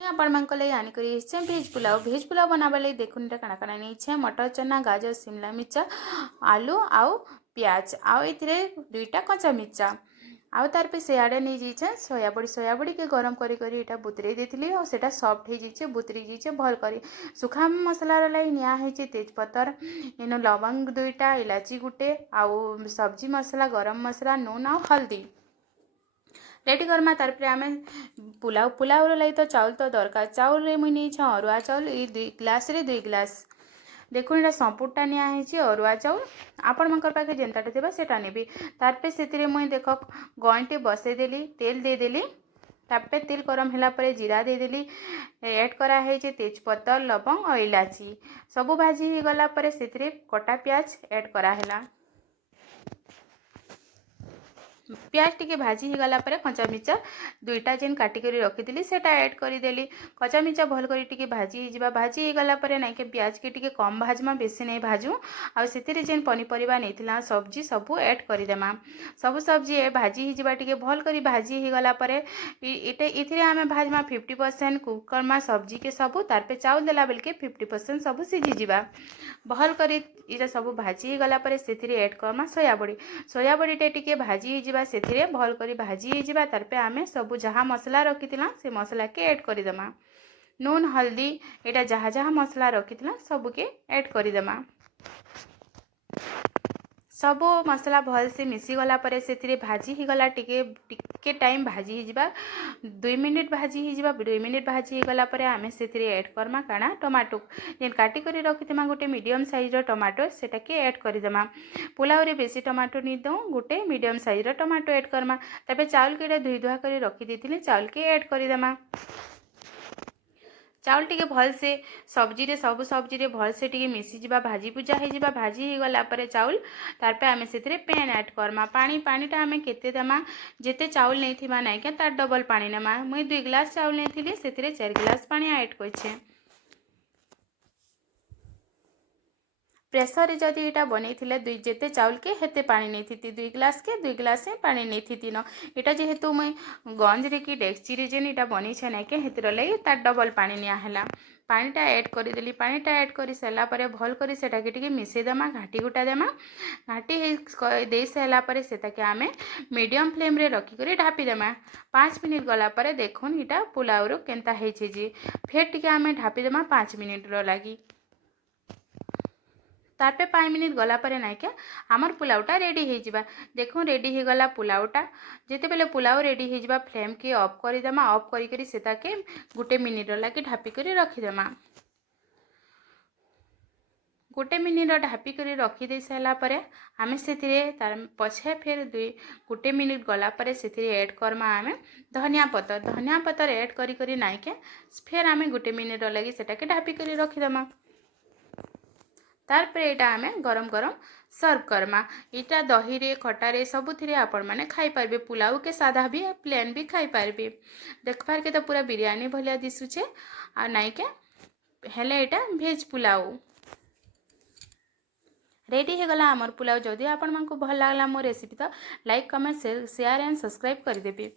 आपण मानक आनिकरी भेज पुलाव बनाबा लगी देखुन काଣା काଣା नहीं मटर चना गाजर शिमला मिर्चा आलू आउ प्याज आउ ए दुईटा कच्चा मिर्चा आउ तार पे सियाड़े नहीं जाइए सोया बड़ी के गरम करी बुतरे देती और सेटा सॉफ्ट हो जाइए बुतरी जाइए भल कर सुखा मसलार लगी निआई तेजपतर इन लवंग दुईटा इलाची गुटे आउ सब्जी मसला गरम मसला नून आउ हल्दी रेडी करमा तार आम पुलाव लगी तो चाउल तो दरकार चाउल मुझे नहीं अरुआ चाउल ये 2 ग्लास रे 2 ग्लास देखो ये संपूर्टा निआई अरुआ चाउल आपण मन पाखे जेनटाटे थिबा सेटा नेबी तार पे सेतिरे मुई देख गइटे बसैदेली तेल देदेली तापे तेल गरम होला परे जीरा देदेली ऐड करा है तेजपत्तर लवंग और इलाची सबू भाजी ही गला परे सेतिरे कटा प्याज ऐड करा हैला प्याज टिके भाजी ही गला परे कच्चा मिर्चा दुईटा जेन काटिक रखी सेटा ऐड करदेली कच्चा मिर्चा भल कर टिके भाजी ही गला परे नाइके प्याज के टिके कम भाजमा बेसी नहीं भाजू आउ सेतिरे जेन पनीपरिबा नहीं सब्जी सबू ऐड करदेमा सबू सब्जी भाजी ही जिबा टिके भल कर भाजी ही गला परे इथिरे आमे भाजमा 50% कुक करमा सब्जी के सबू तार पे चाउल देला बेल के 50% सबू सिझी जिबा भल कर इटा सबू भाजी ही गला परे सेतिरे ऐड करमा सोया बड़ी टिके भाजी ही जिबा सेतिरे भल करी भाजी ही जिबा तार पे आमे सबू जहाँ मसला रखिथिला से मसला के ऐड करिदेमा नून हल्दी एटा जहाँ जहाँ मसला रखिथिला सबू के ऐड करिदेमा सबू मसला भल से मिसी गला परे सेतिरे भाजी ही गला टिके टाइम भाजी ही जिबा 2 मिनिट भाजी ही जिबा 2 मिनिट भाजी ही गला परे आमे सेतिरे ऐड करमा काना टमाटो जेन काटी करी रखिथिमा गोटे मीडियम साइज रो टमाटो सेटा के ऐड करिदेमा पुलाव रे बेसी टमाटो नि दो गोटे मीडियम साइज रो टमाटो ऐड करमा तबे चावल के धुई धुआ करी रखी देथिले चावल के ऐड करिदेमा चाउल टिके भल से सब्जी रे सब सब्जी रे भल से टिके मिसी जिबा भाजी पूजा हे जिबा भाजी ही गला परे चाउल तार पे आमे सेतिरे पेन ऐड करमा पानीटा आमे केते देमा जेते चाउल नहीं थिबा नाइ के तार डबल पानी नेमा मुई 2 ग्लास चाउल नहीं थिली सेतिरे 4 ग्लास पानी ऐड करछे प्रेसर रे जदि एटा बनै थिले जेते चाउल के हेते पानी नहीं थी 2 ग्लास के 2 ग्लास से पानी नहीं थी तीन एटा जेहेतु मुई गंज रे की डेक्ची रे जेन एटा बनै छै नाइ के हेतिर लई तार डबल पानी निया हैला पानीटा ऐड करदेली पानीटा ऐड कर सारा पर भल कर सेटा के टिके मिसेदेमा घाटी गुटा देमा घाटी दे सारा पर सेटाके आमे मीडियम फ्लेम रे रखी कर ढापी देमा 5 मिनिट गला पर देखुन इटा पुलाव रो केनता हे छै जे फेर टिके आमे ढापी देमा 5 मिनिट रो लागी तार पे 5 मिनिट गला पर नाइ क्या आमर पुलावटा रेडी हो जिबा देखो रेडी हो गला पुलावटा जेते बेले पुलाव रेडी हो जिबा फ्लेम के ऑफ कर देमा ऑफ करी करी सेता के गोटे मिनिट लागी ढापी करी रखी देमा गोटे मिनिट ढापी करी रखी दे सारा पर आमे सेतिरे तार पछे फिर गोटे मिनिट गला पर सेतिरे ऐड करमा आमे धनिया पत्तर ऐड करी करी नाइ के फिर आमे गोटे मिनिट लागी सेटा के ढापी करी रखी देमा तार पर एटा आमे गरम गरम सर्व करमा इटा दही रे खटा रे सबुथिरे आपण माने खाई पारबे पुलाव के सादा भी प्लेन भी खाई पारबे देखबार के तो पूरा बिरयानी भलिया दिसुचे आ नाइ के हेले एटा भेज पुलाव रेडी हो गला आमर पुलाव जदि आपण मानकु भल लागला मो रेसिपी तो like comment share and subscribe कर देबे।